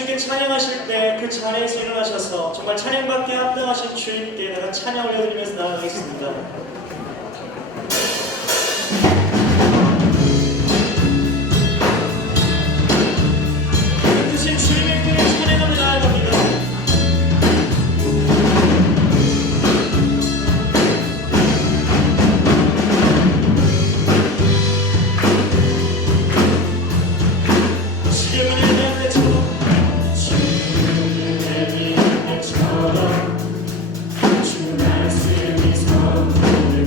주님께 찬양하실 때 그 자리에서 일어나셔서 정말 찬양받게 합당하신 주님께 내가 찬양 올려드리면서 나아가겠습니다. 뜻인 주님께 찬양하며 나아갑니다. 지금은 내 맘에처럼 주 말씀이 선포되네.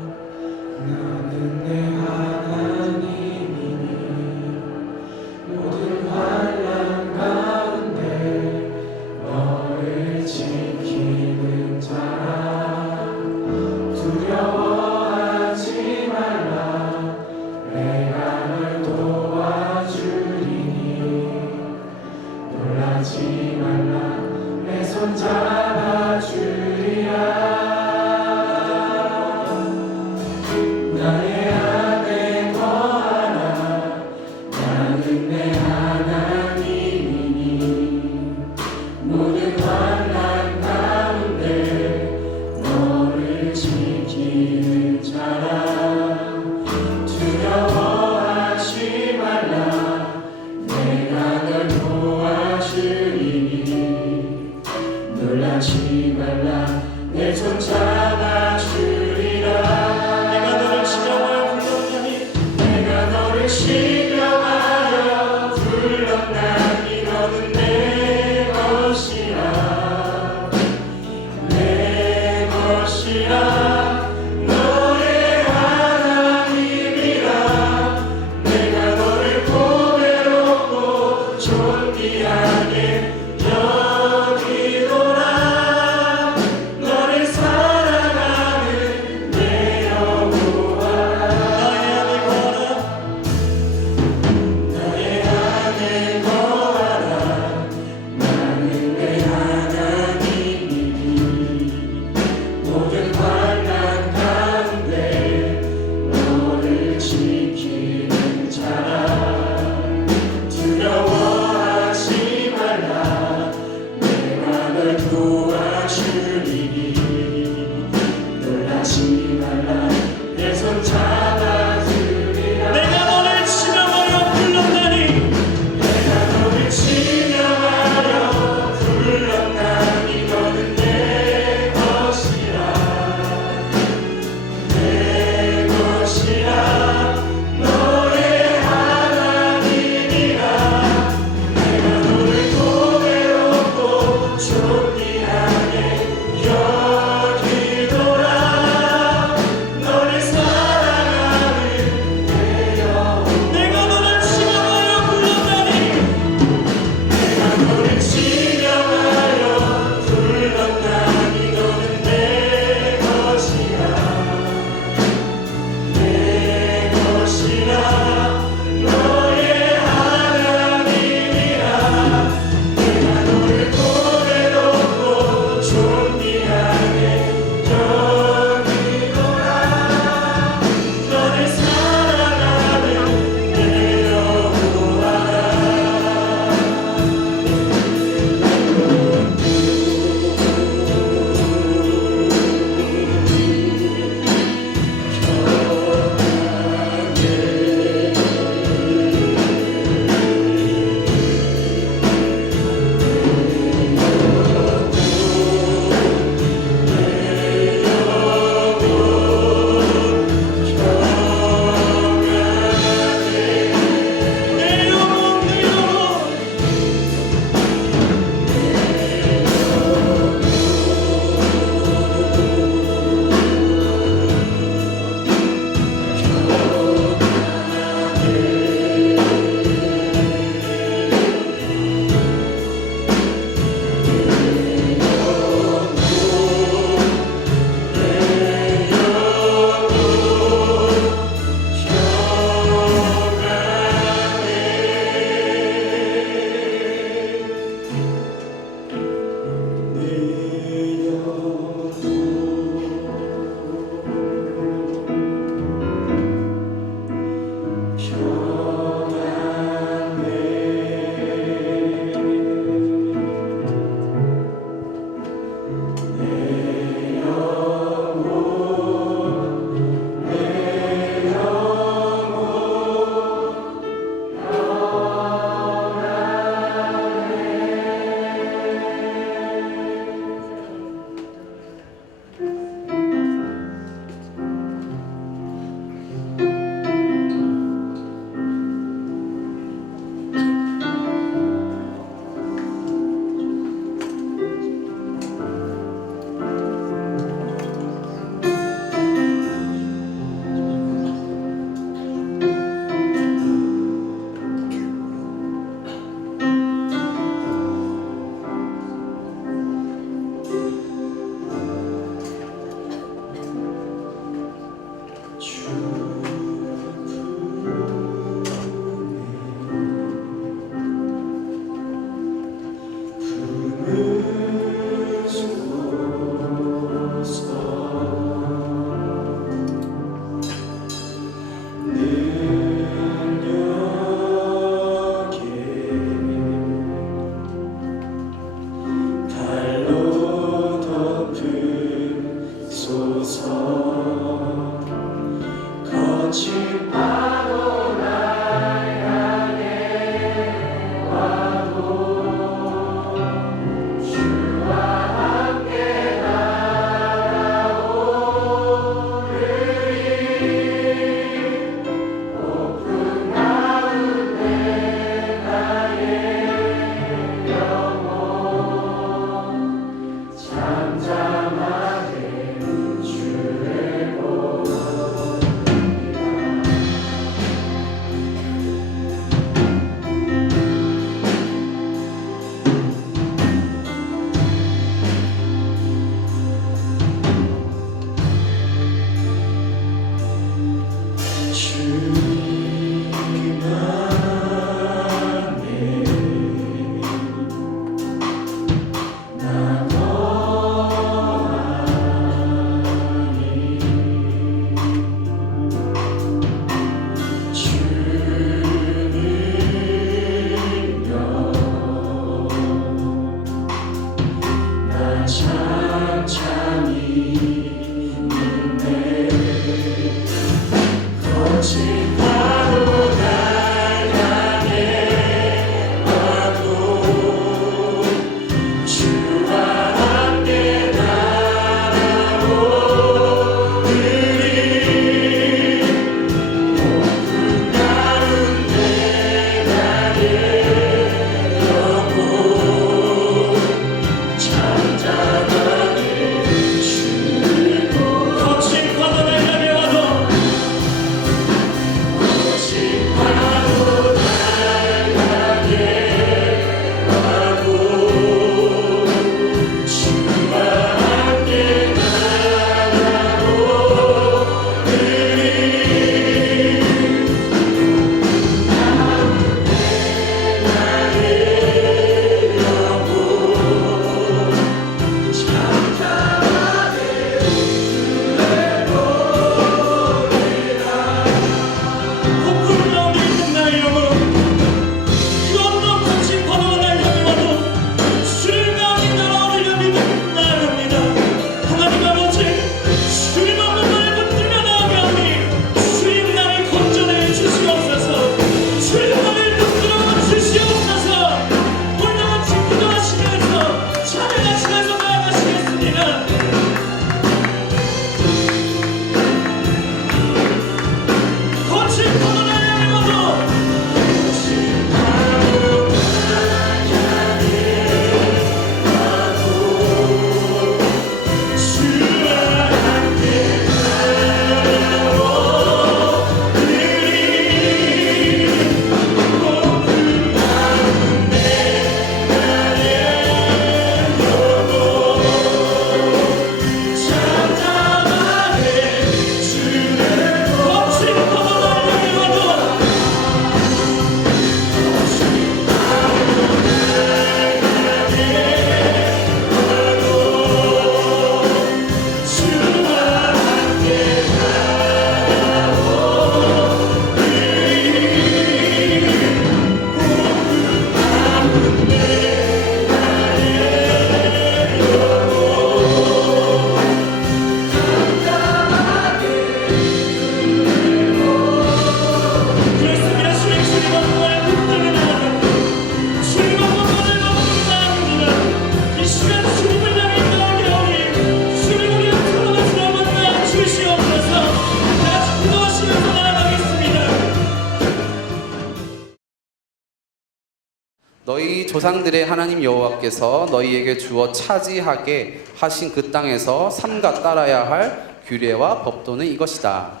너희 조상들의 하나님 여호와께서 너희에게 주어 차지하게 하신 그 땅에서 삼가 따라야 할 규례와 법도는 이것이다.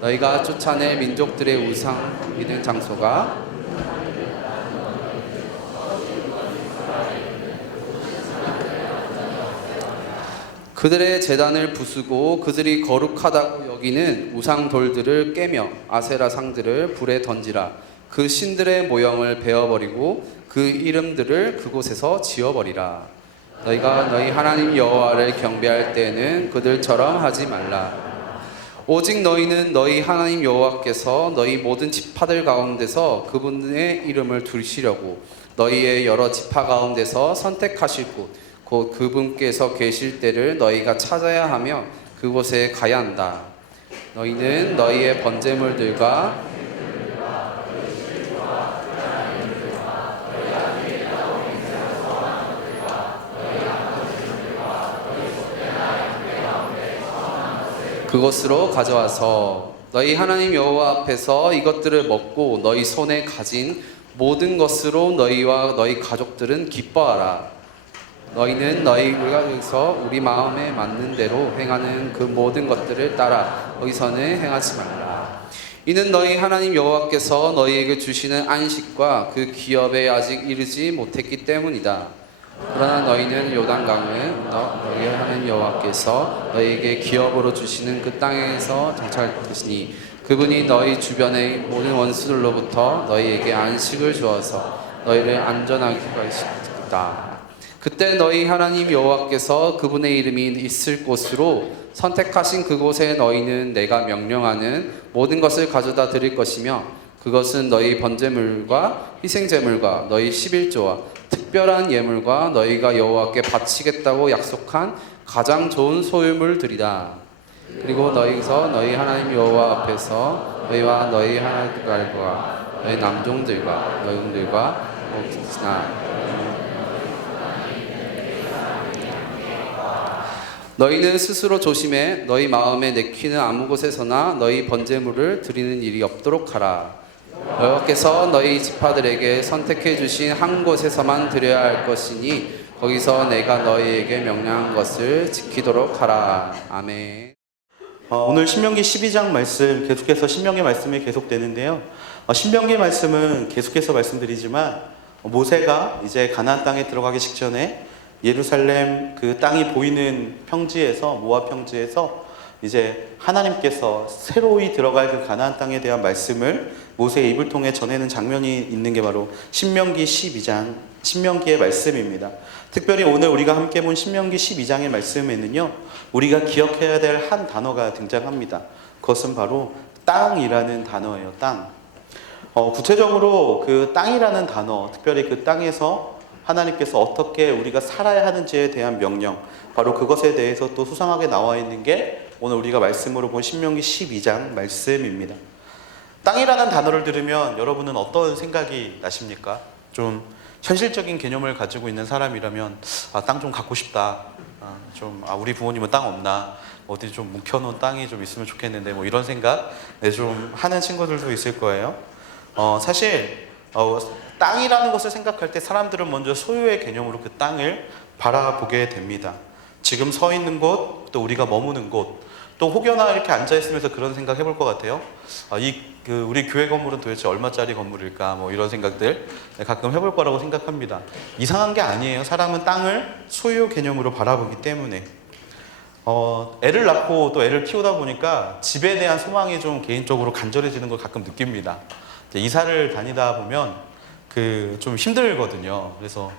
너희가 쫓아낼 민족들의 우상 믿는 장소가 그들의 제단을 부수고 그들이 거룩하다고 여기는 우상 돌들을 깨며 아세라 상들을 불에 던지라. 그 신들의 모형을 베어버리고 그 이름들을 그곳에서 지워버리라. 너희가 너희 하나님 여호와를 경배할 때에는 그들처럼 하지 말라. 오직 너희는 너희 하나님 여호와께서 너희 모든 지파들 가운데서 그분의 이름을 두시려고 너희의 여러 지파 가운데서 선택하실 곳 곧 그분께서 계실 때를 너희가 찾아야 하며 그곳에 가야 한다. 너희는 너희의 번제물들과 그곳으로 가져와서 너희 하나님 여호와 앞에서 이것들을 먹고 너희 손에 가진 모든 것으로 너희와 너희 가족들은 기뻐하라. 너희는 우리가 여기서 우리 마음에 맞는 대로 행하는 그 모든 것들을 따라 거기서는 행하지 말라. 이는 너희 하나님 여호와께서 너희에게 주시는 안식과 그 기업에 아직 이르지 못했기 때문이다. 그러나 너희는 요단강을 너희 하나님 여호와께서 너희에게 기업으로 주시는 그 땅에서 정착할 것이니 그분이 너희 주변의 모든 원수들로부터 너희에게 안식을 주어서 너희를 안전하게 하시겠다. 그때 너희 하나님 여호와께서 그분의 이름이 있을 곳으로 선택하신 그곳에 너희는 내가 명령하는 모든 것을 가져다 드릴 것이며 그것은 너희 번제물과 희생제물과 너희 11조와 특별한 예물과 너희가 여호와께 바치겠다고 약속한 가장 좋은 소유물들이다. 그리고 너희서 너희 하나님 여호와 앞에서 너희와 너희 하나님과 너희 남종들과 여종들과 혹시나 너희는 스스로 조심해 너희 마음에 내키는 아무 곳에서나 너희 번제물을 드리는 일이 없도록 하라. 여호와께서 너희 지파들에게 선택해 주신 한 곳에서만 드려야 할 것이니 거기서 내가 너희에게 명령한 것을 지키도록 하라. 아멘. 오늘 신명기 12장 말씀 계속해서 신명기 말씀이 계속되는데요. 신명기 말씀은 계속해서 말씀드리지만 모세가 이제 가나안 땅에 들어가기 직전에 예루살렘 그 땅이 보이는 평지에서 모압 평지에서 이제 하나님께서 새로이 들어갈 그 가나안 땅에 대한 말씀을 모세의 입을 통해 전해는 장면이 있는 게 바로 신명기 12장 신명기의 말씀입니다. 특별히 오늘 우리가 함께 본 신명기 12장의 말씀에는요, 우리가 기억해야 될 한 단어가 등장합니다. 그것은 바로 땅이라는 단어예요. 땅. 구체적으로 그 땅이라는 단어, 특별히 그 땅에서 하나님께서 어떻게 우리가 살아야 하는지에 대한 명령, 바로 그것에 대해서 또 수상하게 나와 있는 게 오늘 우리가 말씀으로 본 신명기 12장 말씀입니다. 땅이라는 단어를 들으면 여러분은 어떤 생각이 나십니까? 좀 현실적인 개념을 가지고 있는 사람이라면 땅 좀 갖고 싶다. 우리 부모님은 땅 없나? 어디 좀 묵혀놓은 땅이 좀 있으면 좋겠는데 뭐 이런 생각 좀 하는 친구들도 있을 거예요. 사실 땅이라는 것을 생각할 때 사람들은 먼저 소유의 개념으로 그 땅을 바라보게 됩니다. 지금 서 있는 곳, 또 우리가 머무는 곳, 또 혹여나 이렇게 앉아있으면서 그런 생각 해볼 것 같아요. 우리 교회 건물은 도대체 얼마짜리 건물일까? 뭐 이런 생각들 가끔 해볼 거라고 생각합니다. 이상한 게 아니에요. 사람은 땅을 소유 개념으로 바라보기 때문에. 애를 낳고 또 애를 키우다 보니까 집에 대한 소망이 좀 개인적으로 간절해지는 걸 가끔 느낍니다. 이사를 다니다 보면 좀 힘들거든요. 그래서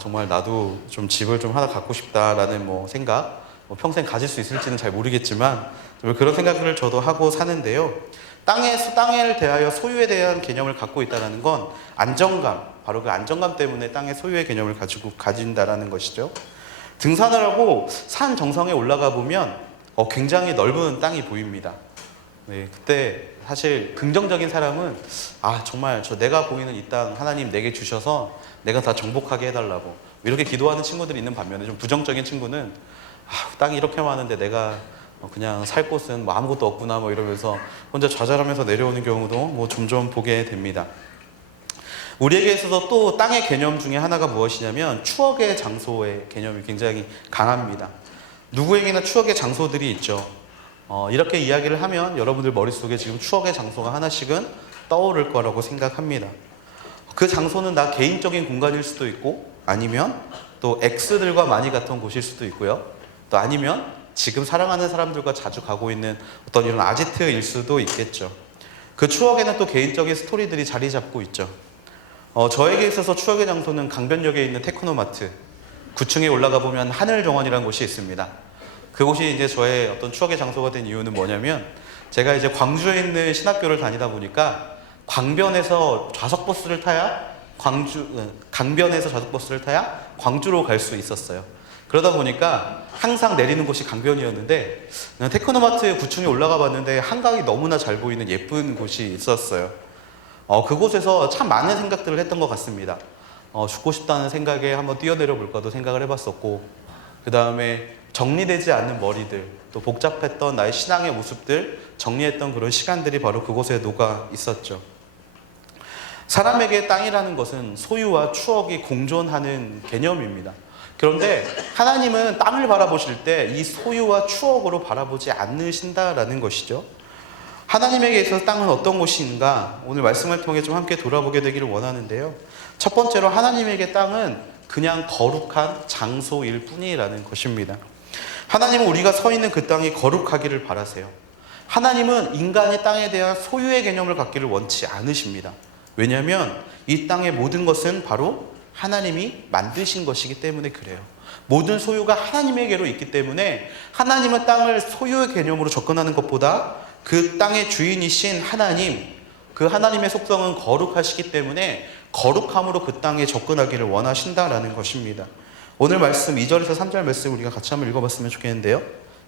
정말 나도 좀 집을 좀 하나 갖고 싶다라는 생각, 평생 가질 수 있을지는 잘 모르겠지만 그런 생각을 저도 하고 사는데요. 땅에 대하여 소유에 대한 개념을 갖고 있다는 건 안정감, 바로 그 안정감 때문에 땅의 소유의 개념을 가진다라는 것이죠. 등산을 하고 산 정상에 올라가 보면 굉장히 넓은 땅이 보입니다. 네, 그때 사실 긍정적인 사람은 정말 내가 보이는 이 땅 하나님 내게 주셔서 내가 다 정복하게 해달라고 이렇게 기도하는 친구들이 있는 반면에 좀 부정적인 친구는 땅이 이렇게 많은데 내가 그냥 살 곳은 아무것도 없구나 이러면서 혼자 좌절하면서 내려오는 경우도 점점 보게 됩니다. 우리에게 있어서 또 땅의 개념 중에 하나가 무엇이냐면 추억의 장소의 개념이 굉장히 강합니다. 누구에게나 추억의 장소들이 있죠. 이렇게 이야기를 하면 여러분들 머릿속에 지금 추억의 장소가 하나씩은 떠오를 거라고 생각합니다. 그 장소는 나 개인적인 공간일 수도 있고, 아니면 또 X들과 많이 갔던 곳일 수도 있고요. 또 아니면 지금 사랑하는 사람들과 자주 가고 있는 어떤 이런 아지트일 수도 있겠죠. 그 추억에는 또 개인적인 스토리들이 자리 잡고 있죠. 저에게 있어서 추억의 장소는 강변역에 있는 테크노마트, 9층에 올라가 보면 하늘정원이라는 곳이 있습니다. 그곳이 이제 저의 어떤 추억의 장소가 된 이유는 뭐냐면, 제가 이제 광주에 있는 신학교를 다니다 보니까 강변에서 좌석버스를 타야 강변에서 좌석버스를 타야 광주로 갈 수 있었어요. 그러다 보니까 항상 내리는 곳이 강변이었는데, 테크노마트 9층에 올라가 봤는데 한강이 너무나 잘 보이는 예쁜 곳이 있었어요. 그곳에서 참 많은 생각들을 했던 것 같습니다. 죽고 싶다는 생각에 한번 뛰어내려 볼까도 생각을 해봤었고, 그 다음에 정리되지 않는 머리들, 또 복잡했던 나의 신앙의 모습들 정리했던 그런 시간들이 바로 그곳에 녹아 있었죠. 사람에게 땅이라는 것은 소유와 추억이 공존하는 개념입니다. 그런데 하나님은 땅을 바라보실 때 이 소유와 추억으로 바라보지 않으신다라는 것이죠. 하나님에게 있어서 땅은 어떤 곳인가, 오늘 말씀을 통해 좀 함께 돌아보게 되기를 원하는데요. 첫 번째로 하나님에게 땅은 그냥 거룩한 장소일 뿐이라는 것입니다. 하나님은 우리가 서 있는 그 땅이 거룩하기를 바라세요. 하나님은 인간이 땅에 대한 소유의 개념을 갖기를 원치 않으십니다. 왜냐하면 이 땅의 모든 것은 바로 하나님이 만드신 것이기 때문에 그래요. 모든 소유가 하나님에게로 있기 때문에 하나님은 땅을 소유의 개념으로 접근하는 것보다 그 땅의 주인이신 하나님, 그 하나님의 속성은 거룩하시기 때문에 거룩함으로 그 땅에 접근하기를 원하신다라는 것입니다. 오늘 말씀 2절에서 3절 말씀 우리가 같이 한번 읽어봤으면 좋겠는데요.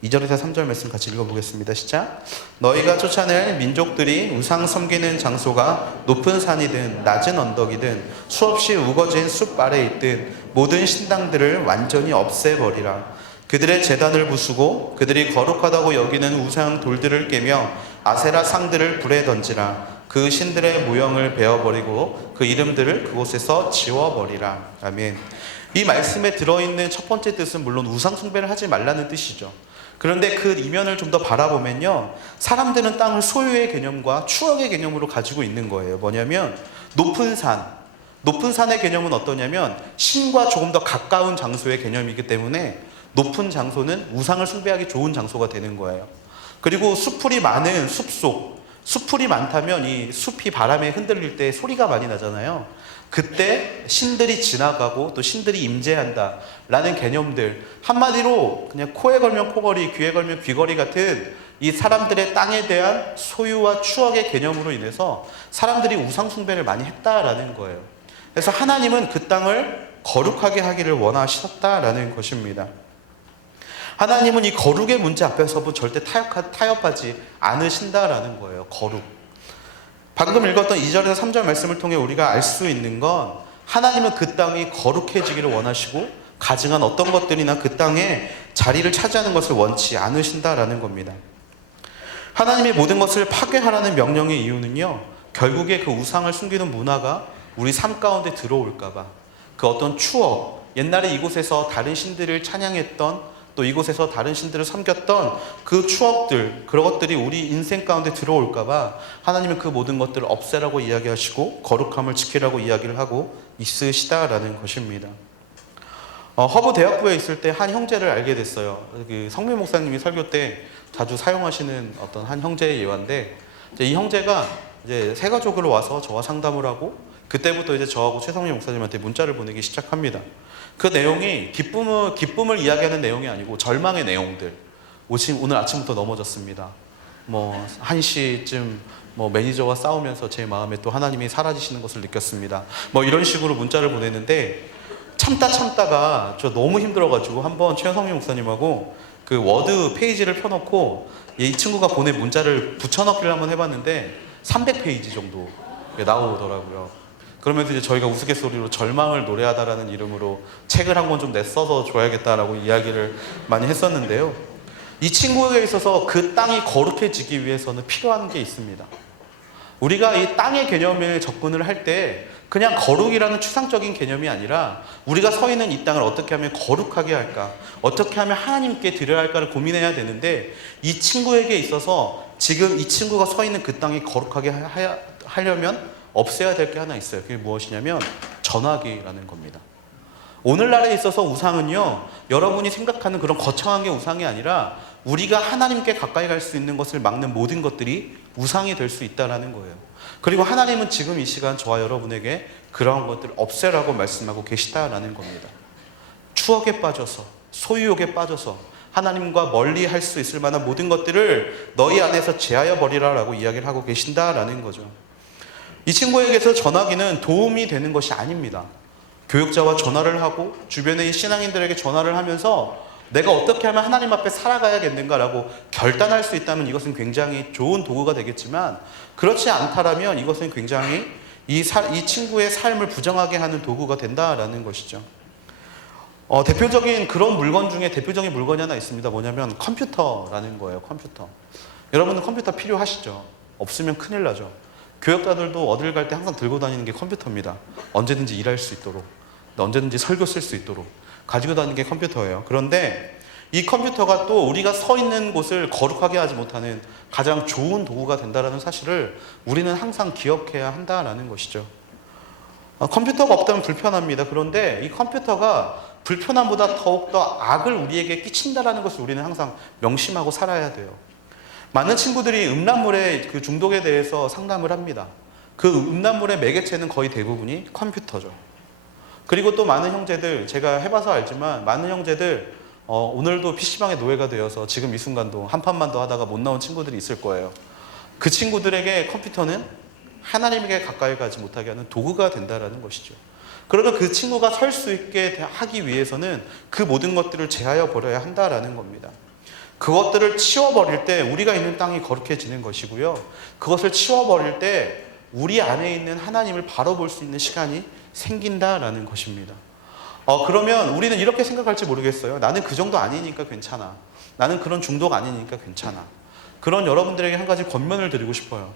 2절에서 3절 말씀 같이 읽어보겠습니다. 시작. 너희가 쫓아낼 민족들이 우상 섬기는 장소가 높은 산이든 낮은 언덕이든 수없이 우거진 숲 아래 있든 모든 신당들을 완전히 없애버리라. 그들의 제단을 부수고 그들이 거룩하다고 여기는 우상 돌들을 깨며 아세라 상들을 불에 던지라. 그 신들의 모형을 베어버리고 그 이름들을 그곳에서 지워버리라. 아멘. 이 말씀에 들어있는 첫 번째 뜻은 물론 우상 숭배를 하지 말라는 뜻이죠. 그런데 그 이면을 좀 더 바라보면요, 사람들은 땅을 소유의 개념과 추억의 개념으로 가지고 있는 거예요. 뭐냐면 높은 산의 개념은 어떠냐면 신과 조금 더 가까운 장소의 개념이기 때문에 높은 장소는 우상을 숭배하기 좋은 장소가 되는 거예요. 그리고 숲풀이 많은 숲풀이 많다면 이 숲이 바람에 흔들릴 때 소리가 많이 나잖아요. 그때 신들이 지나가고 또 신들이 임재한다 라는 개념들, 한마디로 그냥 코에 걸면 코걸이, 귀에 걸면 귀걸이 같은 이 사람들의 땅에 대한 소유와 추억의 개념으로 인해서 사람들이 우상 숭배를 많이 했다라는 거예요. 그래서 하나님은 그 땅을 거룩하게 하기를 원하셨다라는 것입니다. 하나님은 이 거룩의 문제 앞에서 절대 타협하지 않으신다라는 거예요. 거룩. 방금 읽었던 2절에서 3절 말씀을 통해 우리가 알 수 있는 건, 하나님은 그 땅이 거룩해지기를 원하시고 가증한 어떤 것들이나 그 땅에 자리를 차지하는 것을 원치 않으신다라는 겁니다. 하나님의 모든 것을 파괴하라는 명령의 이유는요, 결국에 그 우상을 숨기는 문화가 우리 삶 가운데 들어올까봐, 그 어떤 추억, 옛날에 이곳에서 다른 신들을 찬양했던, 또 이곳에서 다른 신들을 섬겼던 그 추억들, 그런 것들이 우리 인생 가운데 들어올까봐 하나님은 그 모든 것들을 없애라고 이야기하시고 거룩함을 지키라고 이야기를 하고 있으시다라는 것입니다. 허브 대학부에 있을 때 한 형제를 알게 됐어요. 그 성민 목사님이 설교 때 자주 사용하시는 어떤 한 형제의 예화인데, 이 형제가 이제 새 가족으로 와서 저와 상담을 하고, 그때부터 이제 저하고 최성민 목사님한테 문자를 보내기 시작합니다. 그 내용이 기쁨을 이야기하는 내용이 아니고 절망의 내용들. 오늘 아침부터 넘어졌습니다. 1시쯤 매니저와 싸우면서 제 마음에 또 하나님이 사라지시는 것을 느꼈습니다. 이런 식으로 문자를 보냈는데, 참다가 저 너무 힘들어가지고 한번 최성민 목사님하고 그 워드 페이지를 펴놓고 이 친구가 보낸 문자를 붙여넣기를 한번 해봤는데 300페이지 정도 나오더라고요. 그러면서 이제 저희가 우스갯소리로 절망을 노래하다라는 이름으로 책을 한 권 좀 써서 줘야겠다라고 이야기를 많이 했었는데요. 이 친구에게 있어서 그 땅이 거룩해지기 위해서는 필요한 게 있습니다. 우리가 이 땅의 개념에 접근을 할 때 그냥 거룩이라는 추상적인 개념이 아니라 우리가 서 있는 이 땅을 어떻게 하면 거룩하게 할까, 어떻게 하면 하나님께 드려야 할까를 고민해야 되는데, 이 친구에게 있어서 지금 이 친구가 서 있는 그 땅이 거룩하게 하려면 없애야 될 게 하나 있어요. 그게 무엇이냐면 전화기라는 겁니다. 오늘날에 있어서 우상은요, 여러분이 생각하는 그런 거창한 게 우상이 아니라 우리가 하나님께 가까이 갈 수 있는 것을 막는 모든 것들이 우상이 될 수 있다는 거예요. 그리고 하나님은 지금 이 시간 저와 여러분에게 그러한 것들을 없애라고 말씀하고 계시다라는 겁니다. 추억에 빠져서, 소유욕에 빠져서 하나님과 멀리 할 수 있을 만한 모든 것들을 너희 안에서 제하여 버리라라고 이야기를 하고 계신다라는 거죠. 이 친구에게서 전화기는 도움이 되는 것이 아닙니다. 교육자와 전화를 하고 주변의 신앙인들에게 전화를 하면서 내가 어떻게 하면 하나님 앞에 살아가야겠는가라고 결단할 수 있다면 이것은 굉장히 좋은 도구가 되겠지만, 그렇지 않다라면 이것은 굉장히 이 친구의 삶을 부정하게 하는 도구가 된다라는 것이죠. 대표적인 그런 물건 중에 대표적인 물건이 하나 있습니다. 뭐냐면 컴퓨터라는 거예요. 컴퓨터. 여러분은 컴퓨터 필요하시죠? 없으면 큰일 나죠. 교역자들도 어딜 갈 때 항상 들고 다니는 게 컴퓨터입니다. 언제든지 일할 수 있도록, 언제든지 설교 쓸 수 있도록 가지고 다니는 게 컴퓨터예요. 그런데 이 컴퓨터가 또 우리가 서 있는 곳을 거룩하게 하지 못하는 가장 좋은 도구가 된다는 사실을 우리는 항상 기억해야 한다는 것이죠. 컴퓨터가 없다면 불편합니다. 그런데 이 컴퓨터가 불편함보다 더욱더 악을 우리에게 끼친다는 것을 우리는 항상 명심하고 살아야 돼요. 많은 친구들이 음란물의 그 중독에 대해서 상담을 합니다. 그 음란물의 매개체는 거의 대부분이 컴퓨터죠. 그리고 또 많은 형제들, 제가 해봐서 알지만 많은 형제들 오늘도 PC방의 노예가 되어서 지금 이 순간도 한 판만 더 하다가 못 나온 친구들이 있을 거예요. 그 친구들에게 컴퓨터는 하나님에게 가까이 가지 못하게 하는 도구가 된다는 것이죠. 그러면 그 친구가 설 수 있게 하기 위해서는 그 모든 것들을 제하여 버려야 한다는 겁니다. 그것들을 치워버릴 때 우리가 있는 땅이 거룩해지는 것이고요. 그것을 치워버릴 때 우리 안에 있는 하나님을 바로 볼 수 있는 시간이 생긴다라는 것입니다. 그러면 우리는 이렇게 생각할지 모르겠어요. 나는 그 정도 아니니까 괜찮아. 나는 그런 중독 아니니까 괜찮아. 그런 여러분들에게 한 가지 권면을 드리고 싶어요.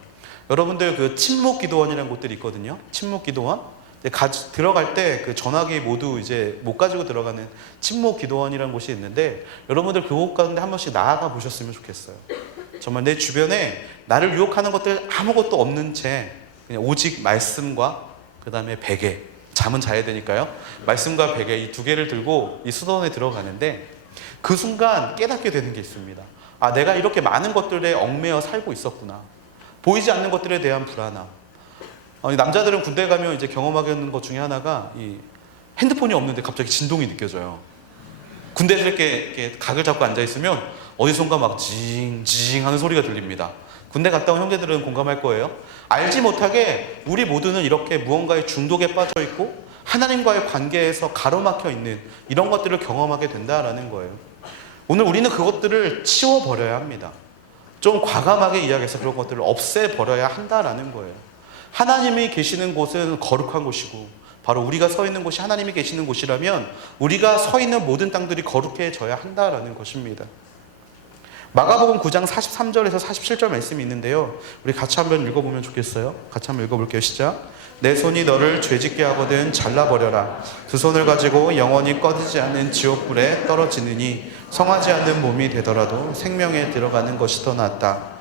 여러분들 그 침묵 기도원이라는 곳들이 있거든요. 침묵 기도원. 들어갈 때 그 전화기 모두 이제 못 가지고 들어가는 침묵 기도원이라는 곳이 있는데, 여러분들 그곳 가운데 한 번씩 나아가 보셨으면 좋겠어요. 정말 내 주변에 나를 유혹하는 것들 아무것도 없는 채 그냥 오직 말씀과 그 다음에 베개, 잠은 자야 되니까요. 말씀과 베개 이 두 개를 들고 이 수도원에 들어가는데, 그 순간 깨닫게 되는 게 있습니다. 아, 내가 이렇게 많은 것들에 얽매여 살고 있었구나. 보이지 않는 것들에 대한 불안함. 남자들은 군대 가면 이제 경험하게 되는 것 중에 하나가 이 핸드폰이 없는데 갑자기 진동이 느껴져요. 군대에서 이렇게 각을 잡고 앉아있으면 어디선가 막 징징 하는 소리가 들립니다. 군대 갔다 온 형제들은 공감할 거예요. 알지 못하게 우리 모두는 이렇게 무언가의 중독에 빠져 있고 하나님과의 관계에서 가로막혀 있는 이런 것들을 경험하게 된다라는 거예요. 오늘 우리는 그것들을 치워버려야 합니다. 좀 과감하게 이야기해서 그런 것들을 없애버려야 한다라는 거예요. 하나님이 계시는 곳은 거룩한 곳이고, 바로 우리가 서 있는 곳이 하나님이 계시는 곳이라면 우리가 서 있는 모든 땅들이 거룩해져야 한다라는 것입니다. 마가복음 9장 43절에서 47절 말씀이 있는데요. 우리 같이 한번 읽어보면 좋겠어요. 같이 한번 읽어볼게요. 시작. 내 손이 너를 죄짓게 하거든 잘라버려라. 두 손을 가지고 영원히 꺼지지 않는 지옥불에 떨어지느니 성하지 않는 몸이 되더라도 생명에 들어가는 것이 더 낫다.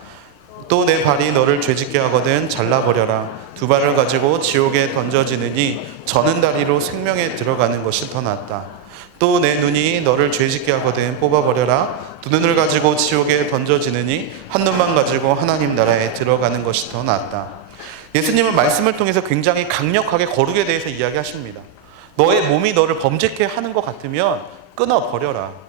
또 내 발이 너를 죄짓게 하거든 잘라버려라. 두 발을 가지고 지옥에 던져지느니 저는 다리로 생명에 들어가는 것이 더 낫다. 또 내 눈이 너를 죄짓게 하거든 뽑아버려라. 두 눈을 가지고 지옥에 던져지느니 한 눈만 가지고 하나님 나라에 들어가는 것이 더 낫다. 예수님은 말씀을 통해서 굉장히 강력하게 거룩에 대해서 이야기하십니다. 너의 몸이 너를 범죄케 하는 것 같으면 끊어버려라.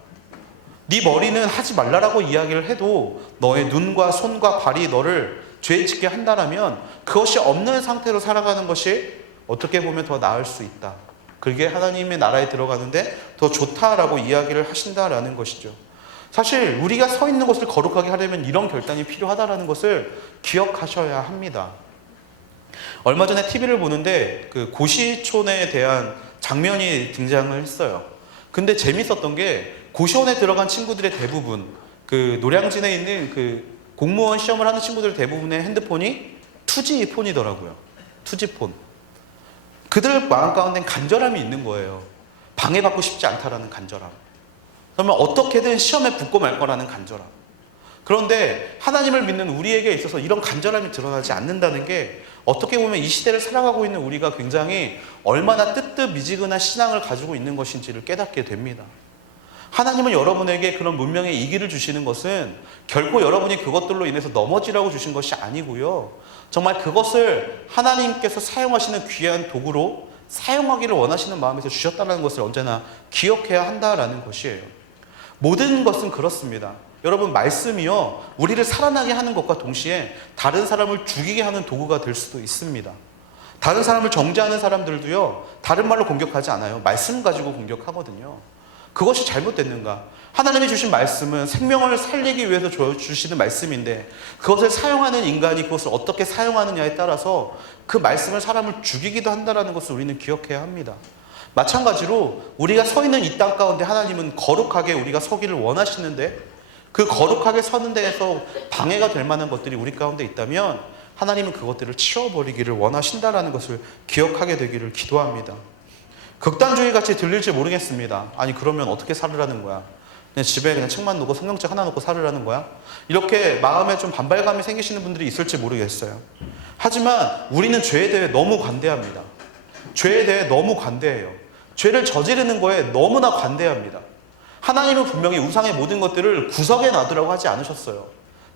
네 머리는 하지 말라라고 이야기를 해도 너의 눈과 손과 발이 너를 죄 짓게 한다면 그것이 없는 상태로 살아가는 것이 어떻게 보면 더 나을 수 있다. 그게 하나님의 나라에 들어가는데 더 좋다라고 이야기를 하신다라는 것이죠. 사실 우리가 서 있는 곳을 거룩하게 하려면 이런 결단이 필요하다는 것을 기억하셔야 합니다. 얼마 전에 TV를 보는데 그 고시촌에 대한 장면이 등장을 했어요. 근데 재밌었던 게 고시원에 들어간 친구들의 대부분, 그 노량진에 있는 그 공무원 시험을 하는 친구들 대부분의 핸드폰이 2G 폰이더라고요. 2G 폰. 그들 마음 가운데 간절함이 있는 거예요. 방해받고 싶지 않다라는 간절함. 그러면 어떻게든 시험에 붙고 말 거라는 간절함. 그런데 하나님을 믿는 우리에게 있어서 이런 간절함이 드러나지 않는다는 게 어떻게 보면 이 시대를 살아가고 있는 우리가 굉장히 얼마나 뜨뜻미지근한 신앙을 가지고 있는 것인지를 깨닫게 됩니다. 하나님은 여러분에게 그런 문명의 이기를 주시는 것은 결코 여러분이 그것들로 인해서 넘어지라고 주신 것이 아니고요. 정말 그것을 하나님께서 사용하시는 귀한 도구로 사용하기를 원하시는 마음에서 주셨다는 것을 언제나 기억해야 한다라는 것이에요. 모든 것은 그렇습니다. 여러분, 말씀이요, 우리를 살아나게 하는 것과 동시에 다른 사람을 죽이게 하는 도구가 될 수도 있습니다. 다른 사람을 정죄하는 사람들도요, 다른 말로 공격하지 않아요. 말씀 가지고 공격하거든요. 그것이 잘못됐는가? 하나님이 주신 말씀은 생명을 살리기 위해서 주시는 말씀인데 그것을 사용하는 인간이 그것을 어떻게 사용하느냐에 따라서 그 말씀을 사람을 죽이기도 한다는 것을 우리는 기억해야 합니다. 마찬가지로 우리가 서 있는 이 땅 가운데 하나님은 거룩하게 우리가 서기를 원하시는데 그 거룩하게 서는 데에서 방해가 될 만한 것들이 우리 가운데 있다면 하나님은 그것들을 치워버리기를 원하신다는 것을 기억하게 되기를 기도합니다. 극단주의 같이 들릴지 모르겠습니다. 아니, 그러면 어떻게 살으라는 거야? 그냥 집에 그냥 책만 놓고 성경책 하나 놓고 살으라는 거야? 이렇게 마음에 좀 반발감이 생기시는 분들이 있을지 모르겠어요. 하지만 우리는 죄에 대해 너무 관대합니다. 죄에 대해 너무 관대해요. 죄를 저지르는 거에 너무나 관대합니다. 하나님은 분명히 우상의 모든 것들을 구석에 놔두라고 하지 않으셨어요.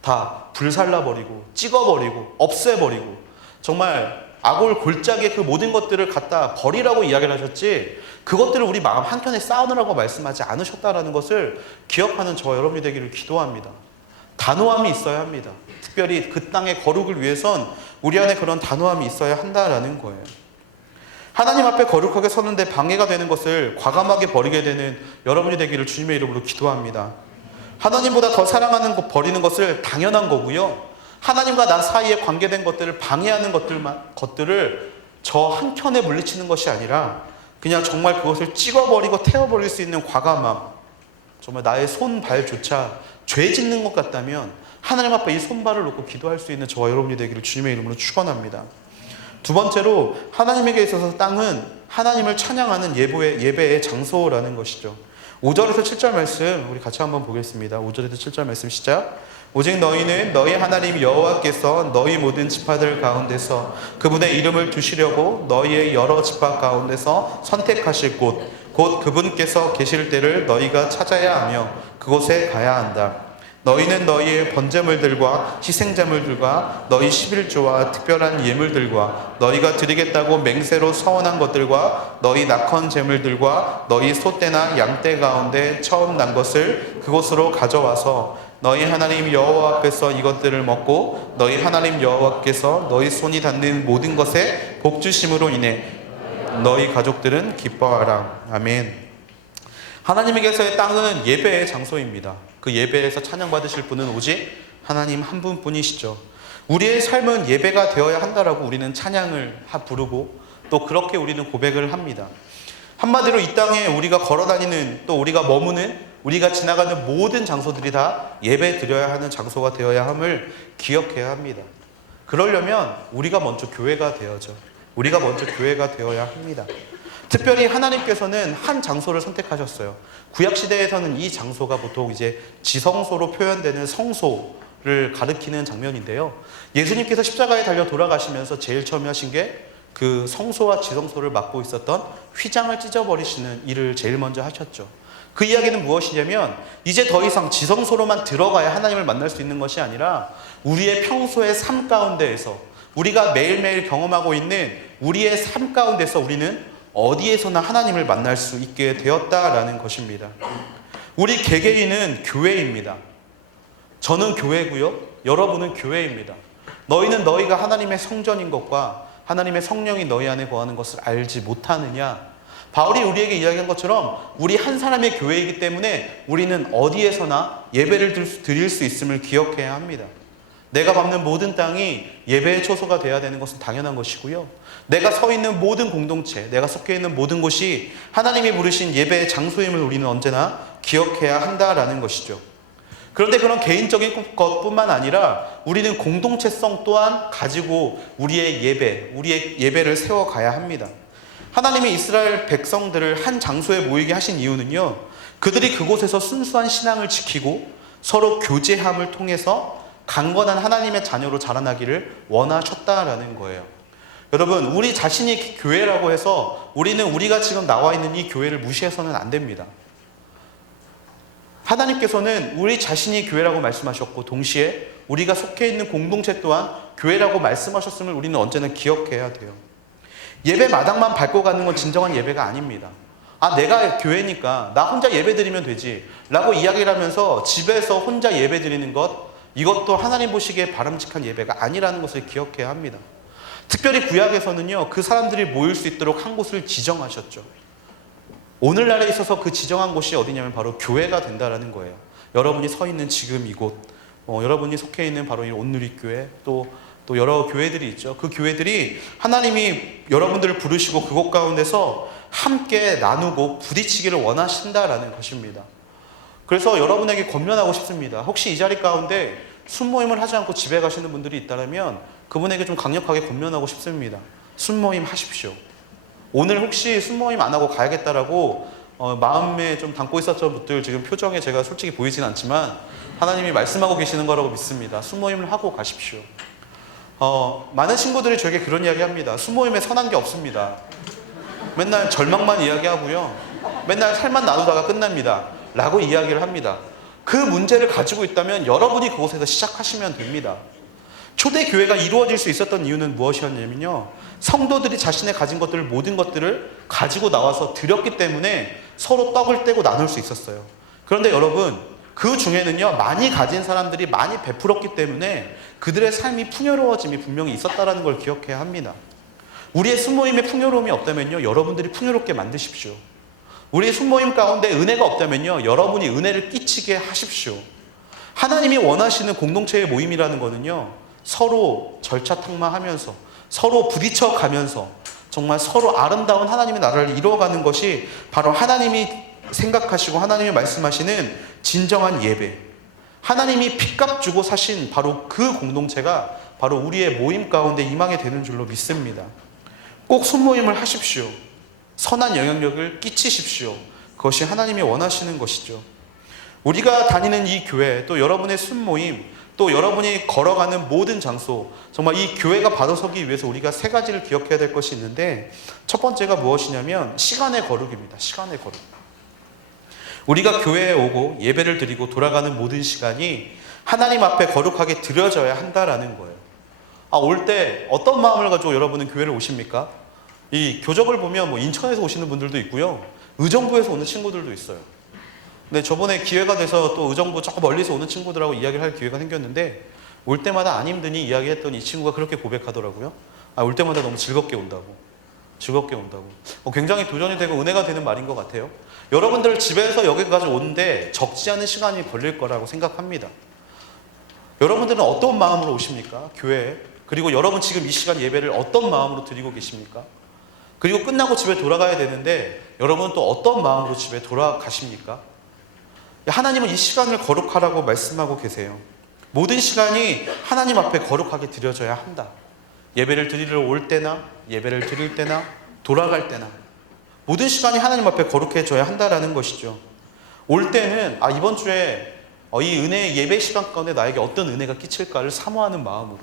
다 불살라버리고 찍어버리고 없애버리고 정말 아골 골짜기에 그 모든 것들을 갖다 버리라고 이야기를 하셨지 그것들을 우리 마음 한켠에 쌓아놓으라고 말씀하지 않으셨다라는 것을 기억하는 저와 여러분이 되기를 기도합니다. 단호함이 있어야 합니다. 특별히 그 땅의 거룩을 위해선 우리 안에 그런 단호함이 있어야 한다라는 거예요. 하나님 앞에 거룩하게 서는데 방해가 되는 것을 과감하게 버리게 되는 여러분이 되기를 주님의 이름으로 기도합니다. 하나님보다 더 사랑하는 것 버리는 것을 당연한 거고요. 하나님과 나 사이에 관계된 것들을 방해하는 것들을 저 한켠에 물리치는 것이 아니라 그냥 정말 그것을 찍어버리고 태워버릴 수 있는 과감함, 정말 나의 손발조차 죄 짓는 것 같다면 하나님 앞에 이 손발을 놓고 기도할 수 있는 저와 여러분이 되기를 주님의 이름으로 축원합니다. 두 번째로 하나님에게 있어서 땅은 하나님을 찬양하는 예배의 장소라는 것이죠. 5절에서 7절 말씀 우리 같이 한번 보겠습니다. 5절에서 7절 말씀 시작. 오직 너희는 너희 하나님 여호와께서 너희 모든 지파들 가운데서 그분의 이름을 두시려고 너희의 여러 지파 가운데서 선택하실 곳, 곧 그분께서 계실 때를 너희가 찾아야 하며 그곳에 가야 한다. 너희는 너희의 번제물들과 희생제물들과 너희 11조와 특별한 예물들과 너희가 드리겠다고 맹세로 서원한 것들과 너희 낙헌 제물들과 너희 소떼나 양떼 가운데 처음 난 것을 그곳으로 가져와서 너희 하나님 여호와 앞에서 이것들을 먹고 너희 하나님 여호와께서 너희 손이 닿는 모든 것에 복 주심으로 인해 너희 가족들은 기뻐하라. 아멘. 하나님에게서의 땅은 예배의 장소입니다. 그 예배에서 찬양받으실 분은 오직 하나님 한 분뿐이시죠. 우리의 삶은 예배가 되어야 한다라고 우리는 찬양을 부르고 또 그렇게 우리는 고백을 합니다. 한마디로 이 땅에 우리가 걸어다니는 또 우리가 머무는 우리가 지나가는 모든 장소들이 다 예배 드려야 하는 장소가 되어야 함을 기억해야 합니다. 그러려면 우리가 먼저 교회가 되어야죠. 우리가 먼저 교회가 되어야 합니다. 특별히 하나님께서는 한 장소를 선택하셨어요. 구약시대에서는 이 장소가 보통 이제 지성소로 표현되는 성소를 가리키는 장면인데요. 예수님께서 십자가에 달려 돌아가시면서 제일 처음에 하신 게 그 성소와 지성소를 맡고 있었던 휘장을 찢어버리시는 일을 제일 먼저 하셨죠. 그 이야기는 무엇이냐면 이제 더 이상 지성소로만 들어가야 하나님을 만날 수 있는 것이 아니라 우리의 평소의 삶 가운데에서 우리가 매일매일 경험하고 있는 우리의 삶 가운데서 우리는 어디에서나 하나님을 만날 수 있게 되었다라는 것입니다. 우리 개개인은 교회입니다. 저는 교회고요. 여러분은 교회입니다. 너희는 너희가 하나님의 성전인 것과 하나님의 성령이 너희 안에 거하는 것을 알지 못하느냐? 바울이 우리에게 이야기한 것처럼 우리 한 사람의 교회이기 때문에 우리는 어디에서나 예배를 드릴 수 있음을 기억해야 합니다. 내가 밟는 모든 땅이 예배의 초소가 되어야 되는 것은 당연한 것이고요. 내가 서 있는 모든 공동체, 내가 속해 있는 모든 곳이 하나님이 부르신 예배의 장소임을 우리는 언제나 기억해야 한다라는 것이죠. 그런데 그런 개인적인 것뿐만 아니라 우리는 공동체성 또한 가지고 우리의 예배를 세워가야 합니다. 하나님이 이스라엘 백성들을 한 장소에 모이게 하신 이유는요, 그들이 그곳에서 순수한 신앙을 지키고 서로 교제함을 통해서 강건한 하나님의 자녀로 자라나기를 원하셨다라는 거예요. 여러분, 우리 자신이 교회라고 해서 우리는 우리가 지금 나와 있는 이 교회를 무시해서는 안 됩니다. 하나님께서는 우리 자신이 교회라고 말씀하셨고, 동시에 우리가 속해 있는 공동체 또한 교회라고 말씀하셨음을 우리는 언제나 기억해야 돼요. 예배 마당만 밟고 가는 건 진정한 예배가 아닙니다. 아, 내가 교회니까 나 혼자 예배 드리면 되지 라고 이야기를 하면서 집에서 혼자 예배 드리는 것, 이것도 하나님 보시기에 바람직한 예배가 아니라는 것을 기억해야 합니다. 특별히 구약에서는요, 그 사람들이 모일 수 있도록 한 곳을 지정하셨죠. 오늘날에 있어서 그 지정한 곳이 어디냐면 바로 교회가 된다라는 거예요. 여러분이 서 있는 지금 이곳, 여러분이 속해 있는 바로 이 온누리교회, 또 여러 교회들이 있죠. 그 교회들이 하나님이 여러분들을 부르시고 그곳 가운데서 함께 나누고 부딪히기를 원하신다라는 것입니다. 그래서 여러분에게 권면하고 싶습니다. 혹시 이 자리 가운데 순모임을 하지 않고 집에 가시는 분들이 있다면 그분에게 좀 강력하게 권면하고 싶습니다. 순모임 하십시오. 오늘 혹시 순모임 안 하고 가야겠다라고 마음에 좀 담고 있었던 분들, 지금 표정에 제가 솔직히 보이진 않지만 하나님이 말씀하고 계시는 거라고 믿습니다. 순모임을 하고 가십시오. 많은 친구들이 저에게 그런 이야기 합니다. 순모임에 선한 게 없습니다. 맨날 절망만 이야기하고요, 맨날 살만 나누다가 끝납니다 라고 이야기를 합니다. 그 문제를 가지고 있다면 여러분이 그곳에서 시작하시면 됩니다. 초대교회가 이루어질 수 있었던 이유는 무엇이었냐면요, 성도들이 자신의 가진 것들을, 모든 것들을 가지고 나와서 드렸기 때문에 서로 떡을 떼고 나눌 수 있었어요. 그런데 여러분, 그 중에는요, 많이 가진 사람들이 많이 베풀었기 때문에 그들의 삶이 풍요로워짐이 분명히 있었다는 걸 기억해야 합니다. 우리의 순모임에 풍요로움이 없다면요, 여러분들이 풍요롭게 만드십시오. 우리의 순모임 가운데 은혜가 없다면요, 여러분이 은혜를 끼치게 하십시오. 하나님이 원하시는 공동체의 모임이라는 거는요, 서로 절차탕마하면서 서로 부딪혀가면서 정말 서로 아름다운 하나님의 나라를 이루어가는 것이 바로 하나님이 생각하시고 하나님이 말씀하시는 진정한 예배, 하나님이 핏값 주고 사신 바로 그 공동체가 바로 우리의 모임 가운데 임하게 되는 줄로 믿습니다. 꼭 순모임을 하십시오. 선한 영향력을 끼치십시오. 그것이 하나님이 원하시는 것이죠. 우리가 다니는 이 교회, 또 여러분의 순모임, 또 여러분이 걸어가는 모든 장소, 정말 이 교회가 바로 서기 위해서 우리가 세 가지를 기억해야 될 것이 있는데, 첫 번째가 무엇이냐면 시간의 거룩입니다. 시간의 거룩. 우리가 교회에 오고 예배를 드리고 돌아가는 모든 시간이 하나님 앞에 거룩하게 드려져야 한다라는 거예요. 올 때 어떤 마음을 가지고 여러분은 교회를 오십니까? 이 교적을 보면 인천에서 오시는 분들도 있고요, 의정부에서 오는 친구들도 있어요. 근데 저번에 기회가 돼서 또 의정부 저 멀리서 오는 친구들하고 이야기를 할 기회가 생겼는데, 올 때마다 안 힘드니 이야기했더니 이 친구가 그렇게 고백하더라고요. 올 때마다 너무 즐겁게 온다고. 즐겁게 온다고. 굉장히 도전이 되고 은혜가 되는 말인 것 같아요. 여러분들 집에서 여기까지 오는데 적지 않은 시간이 걸릴 거라고 생각합니다. 여러분들은 어떤 마음으로 오십니까? 교회에. 그리고 여러분 지금 이 시간 예배를 어떤 마음으로 드리고 계십니까? 그리고 끝나고 집에 돌아가야 되는데 여러분은 또 어떤 마음으로 집에 돌아가십니까? 하나님은 이 시간을 거룩하라고 말씀하고 계세요. 모든 시간이 하나님 앞에 거룩하게 드려져야 한다. 예배를 드리러 올 때나 예배를 드릴 때나 돌아갈 때나 모든 시간이 하나님 앞에 거룩해져야 한다라는 것이죠. 올 때는 이번 주에 이 은혜의 예배 시간 가운데 나에게 어떤 은혜가 끼칠까를 사모하는 마음으로,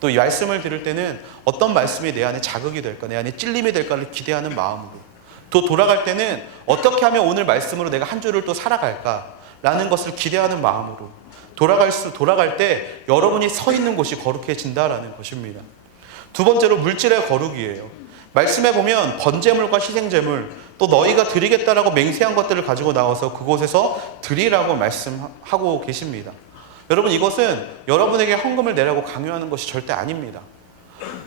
또 이 말씀을 들을 때는 어떤 말씀이 내 안에 자극이 될까, 내 안에 찔림이 될까를 기대하는 마음으로, 또 돌아갈 때는 어떻게 하면 오늘 말씀으로 내가 한 주를 또 살아갈까라는 것을 기대하는 마음으로 돌아갈 때 여러분이 서 있는 곳이 거룩해진다라는 것입니다. 두 번째로 물질의 거룩이에요. 말씀에 보면 번제물과 희생제물, 또 너희가 드리겠다라고 맹세한 것들을 가지고 나와서 그곳에서 드리라고 말씀하고 계십니다. 여러분, 이것은 여러분에게 헌금을 내라고 강요하는 것이 절대 아닙니다.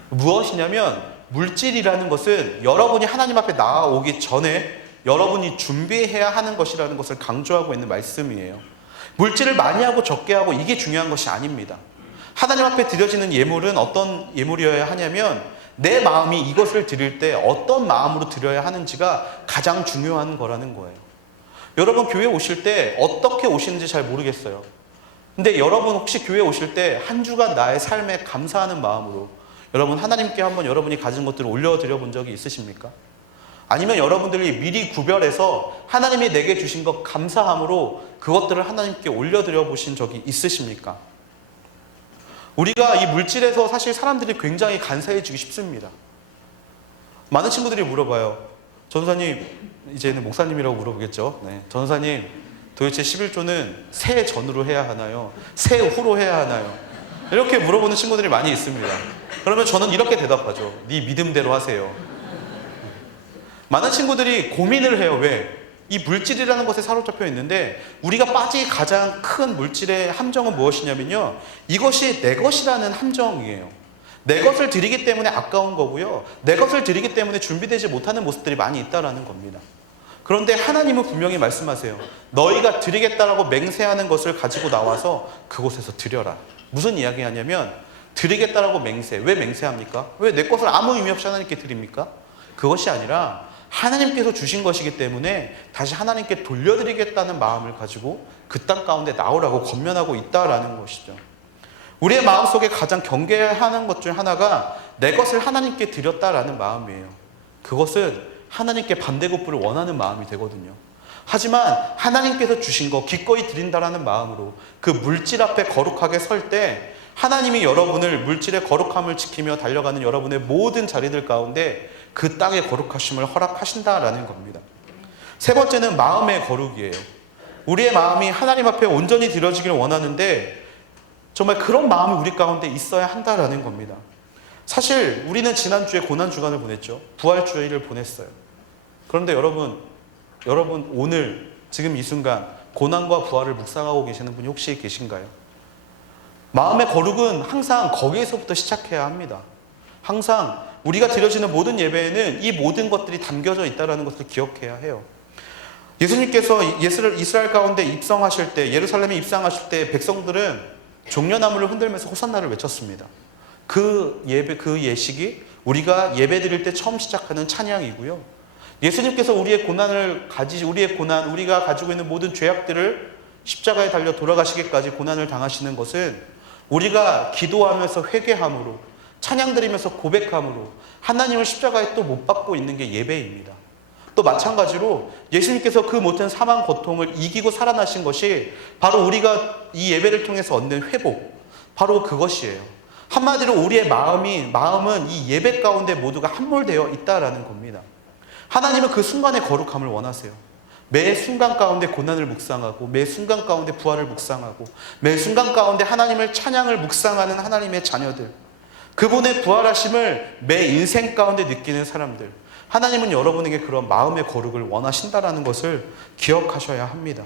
무엇이냐면 물질이라는 것은 여러분이 하나님 앞에 나아오기 전에 여러분이 준비해야 하는 것이라는 것을 강조하고 있는 말씀이에요. 물질을 많이 하고 적게 하고 이게 중요한 것이 아닙니다. 하나님 앞에 드려지는 예물은 어떤 예물이어야 하냐면 내 마음이 이것을 드릴 때 어떤 마음으로 드려야 하는지가 가장 중요한 거라는 거예요. 여러분 교회 오실 때 어떻게 오시는지 잘 모르겠어요. 근데 여러분 혹시 교회 오실 때 한 주간 나의 삶에 감사하는 마음으로 여러분 하나님께 한번 여러분이 가진 것들을 올려드려 본 적이 있으십니까? 아니면 여러분들이 미리 구별해서 하나님이 내게 주신 것 감사함으로 그것들을 하나님께 올려드려 보신 적이 있으십니까? 우리가 이 물질에서 사실 사람들이 굉장히 간사해지기 쉽습니다. 많은 친구들이 물어봐요. 전도사님, 이제는 목사님이라고 물어보겠죠. 네. 전도사님, 도대체 11조는 새해 전후로 해야 하나요? 새해 후로 해야 하나요? 이렇게 물어보는 친구들이 많이 있습니다. 그러면 저는 이렇게 대답하죠. 네 믿음대로 하세요. 많은 친구들이 고민을 해요. 왜? 이 물질이라는 것에 사로잡혀 있는데 우리가 빠질 가장 큰 물질의 함정은 무엇이냐면요, 이것이 내 것이라는 함정이에요. 내 것을 드리기 때문에 아까운 거고요, 내 것을 드리기 때문에 준비되지 못하는 모습들이 많이 있다는 겁니다. 그런데 하나님은 분명히 말씀하세요. 너희가 드리겠다라고 맹세하는 것을 가지고 나와서 그곳에서 드려라. 무슨 이야기 하냐면, 드리겠다라고 맹세. 왜 맹세합니까? 왜 내 것을 아무 의미 없이 하나님께 드립니까? 그것이 아니라 하나님께서 주신 것이기 때문에 다시 하나님께 돌려드리겠다는 마음을 가지고 그 땅 가운데 나오라고 권면하고 있다라는 것이죠. 우리의 마음속에 가장 경계하는 것 중 하나가 내 것을 하나님께 드렸다라는 마음이에요. 그것은 하나님께 반대급부를 원하는 마음이 되거든요. 하지만 하나님께서 주신 거 기꺼이 드린다라는 마음으로 그 물질 앞에 거룩하게 설 때 하나님이 여러분을 물질의 거룩함을 지키며 달려가는 여러분의 모든 자리들 가운데 그 땅의 거룩하심을 허락하신다라는 겁니다. 세 번째는 마음의 거룩이에요. 우리의 마음이 하나님 앞에 온전히 드려지기를 원하는데 정말 그런 마음이 우리 가운데 있어야 한다라는 겁니다. 사실 우리는 지난주에 고난주간을 보냈죠. 부활주일을 보냈어요. 그런데 여러분 오늘 지금 이 순간 고난과 부활을 묵상하고 계시는 분이 혹시 계신가요? 마음의 거룩은 항상 거기에서부터 시작해야 합니다. 항상 우리가 드려지는 모든 예배에는 이 모든 것들이 담겨져 있다는 것을 기억해야 해요. 예수님께서 이스라엘 가운데 입성하실 때, 예루살렘에 입성하실 때 백성들은 종려나무를 흔들면서 호산나를 외쳤습니다. 그 예식이 우리가 예배 드릴 때 처음 시작하는 찬양이고요. 예수님께서 우리가 가지고 있는 모든 죄악들을 십자가에 달려 돌아가시기까지 고난을 당하시는 것은 우리가 기도하면서 회개함으로, 찬양 드리면서 고백함으로 하나님을 십자가에 또 못 박고 있는 게 예배입니다. 또 마찬가지로 예수님께서 그 모든 사망 고통을 이기고 살아나신 것이 바로 우리가 이 예배를 통해서 얻는 회복, 바로 그것이에요. 한마디로 우리의 마음은 이 예배 가운데 모두가 함몰되어 있다라는 겁니다. 하나님은 그 순간의 거룩함을 원하세요. 매 순간 가운데 고난을 묵상하고, 매 순간 가운데 부활을 묵상하고, 매 순간 가운데 하나님을 찬양을 묵상하는 하나님의 자녀들, 그분의 부활하심을 매 인생 가운데 느끼는 사람들, 하나님은 여러분에게 그런 마음의 거룩을 원하신다라는 것을 기억하셔야 합니다.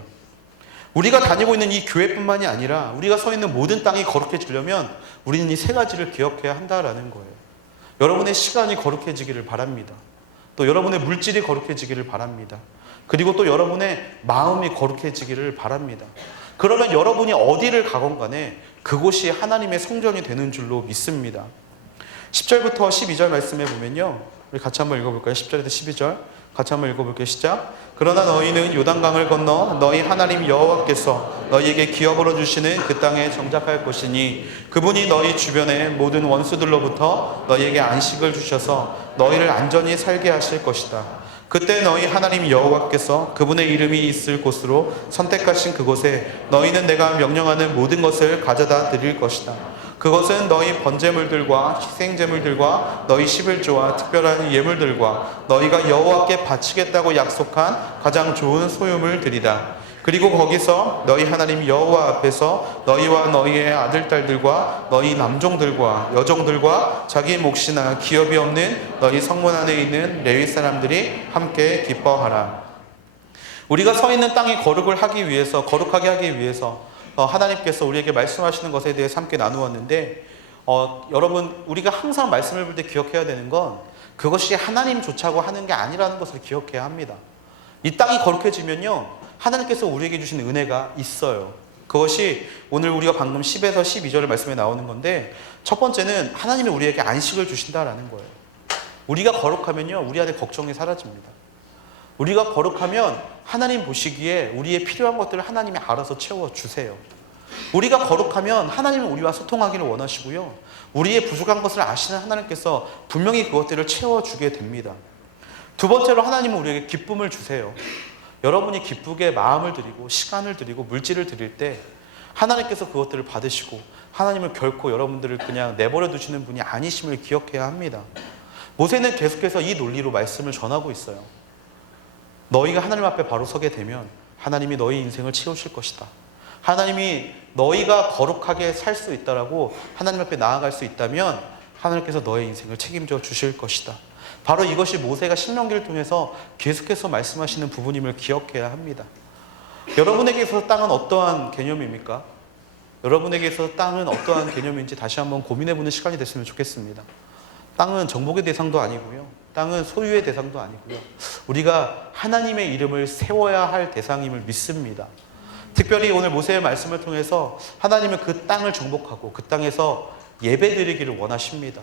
우리가 다니고 있는 이 교회뿐만이 아니라 우리가 서 있는 모든 땅이 거룩해지려면 우리는 이 세 가지를 기억해야 한다라는 거예요. 여러분의 시간이 거룩해지기를 바랍니다. 또 여러분의 물질이 거룩해지기를 바랍니다. 그리고 또 여러분의 마음이 거룩해지기를 바랍니다. 그러면 여러분이 어디를 가건 간에 그곳이 하나님의 성전이 되는 줄로 믿습니다. 10절부터 12절 말씀에 보면요, 우리 같이 한번 읽어볼까요? 10절에서 12절 같이 한번 읽어볼게요. 시작. 그러나 너희는 요단강을 건너 너희 하나님 여호와께서 너희에게 기업으로 주시는 그 땅에 정착할 것이니 그분이 너희 주변의 모든 원수들로부터 너희에게 안식을 주셔서 너희를 안전히 살게 하실 것이다. 그때 너희 하나님 여호와께서 그분의 이름이 있을 곳으로 선택하신 그곳에 너희는 내가 명령하는 모든 것을 가져다 드릴 것이다. 그것은 너희 번제물들과 희생제물들과 너희 11조와 특별한 예물들과 너희가 여호와께 바치겠다고 약속한 가장 좋은 소유물들이다. 그리고 거기서 너희 하나님 여호와 앞에서 너희와 너희의 아들, 딸들과 너희 남종들과 여종들과 자기 몫이나 기업이 없는 너희 성문 안에 있는 레위 사람들이 함께 기뻐하라. 우리가 서 있는 땅이 거룩하게 하기 위해서 하나님께서 우리에게 말씀하시는 것에 대해서 함께 나누었는데, 여러분, 우리가 항상 말씀을 볼 때 기억해야 되는 건 그것이 하나님 좋자고 하는 게 아니라는 것을 기억해야 합니다. 이 땅이 거룩해지면요, 하나님께서 우리에게 주신 은혜가 있어요. 그것이 오늘 우리가 방금 10에서 12절의 말씀에 나오는 건데, 첫 번째는 하나님이 우리에게 안식을 주신다라는 거예요. 우리가 거룩하면요, 우리 안에 걱정이 사라집니다. 우리가 거룩하면 하나님 보시기에 우리의 필요한 것들을 하나님이 알아서 채워주세요. 우리가 거룩하면 하나님은 우리와 소통하기를 원하시고요, 우리의 부족한 것을 아시는 하나님께서 분명히 그것들을 채워주게 됩니다. 두 번째로 하나님은 우리에게 기쁨을 주세요. 여러분이 기쁘게 마음을 드리고 시간을 드리고 물질을 드릴 때 하나님께서 그것들을 받으시고 하나님은 결코 여러분들을 그냥 내버려 두시는 분이 아니심을 기억해야 합니다. 모세는 계속해서 이 논리로 말씀을 전하고 있어요. 너희가 하나님 앞에 바로 서게 되면 하나님이 너희 인생을 채우실 것이다. 하나님이 너희가 거룩하게 살 수 있다라고 하나님 앞에 나아갈 수 있다면 하나님께서 너의 인생을 책임져 주실 것이다. 바로 이것이 모세가 신명기를 통해서 계속해서 말씀하시는 부분임을 기억해야 합니다. 여러분에게 있어서 땅은 어떠한 개념입니까? 여러분에게 있어서 땅은 어떠한 개념인지 다시 한번 고민해보는 시간이 됐으면 좋겠습니다. 땅은 정복의 대상도 아니고요. 땅은 소유의 대상도 아니고요. 우리가 하나님의 이름을 세워야 할 대상임을 믿습니다. 특별히 오늘 모세의 말씀을 통해서 하나님은 그 땅을 정복하고 그 땅에서 예배드리기를 원하십니다.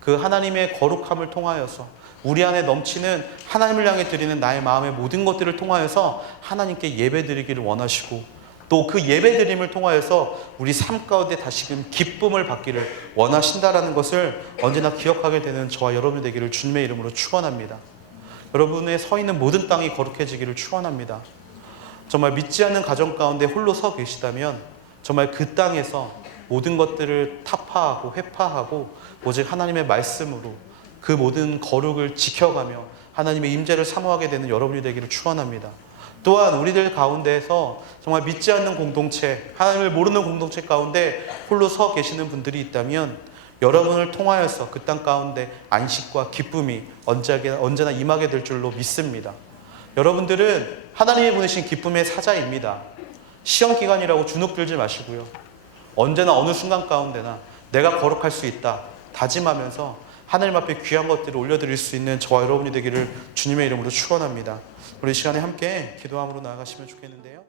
그 하나님의 거룩함을 통하여서 우리 안에 넘치는 하나님을 향해 드리는 나의 마음의 모든 것들을 통하여서 하나님께 예배드리기를 원하시고 또 그 예배드림을 통하여서 우리 삶 가운데 다시금 기쁨을 받기를 원하신다라는 것을 언제나 기억하게 되는 저와 여러분이 되기를 주님의 이름으로 축원합니다. 여러분의 서 있는 모든 땅이 거룩해지기를 축원합니다. 정말 믿지 않는 가정 가운데 홀로 서 계시다면 정말 그 땅에서 모든 것들을 타파하고 회파하고 오직 하나님의 말씀으로 그 모든 거룩을 지켜가며 하나님의 임재를 사모하게 되는 여러분이 되기를 축원합니다. 또한 우리들 가운데에서 정말 믿지 않는 공동체, 하나님을 모르는 공동체 가운데 홀로 서 계시는 분들이 있다면 여러분을 통하여서 그 땅 가운데 안식과 기쁨이 언제나 임하게 될 줄로 믿습니다. 여러분들은 하나님이 보내신 기쁨의 사자입니다. 시험 기간이라고 주눅 들지 마시고요. 언제나 어느 순간 가운데나 내가 거룩할 수 있다 다짐하면서 하나님 앞에 귀한 것들을 올려드릴 수 있는 저와 여러분이 되기를 주님의 이름으로 축원합니다. 우리 시간에 함께 기도함으로 나아가시면 좋겠는데요.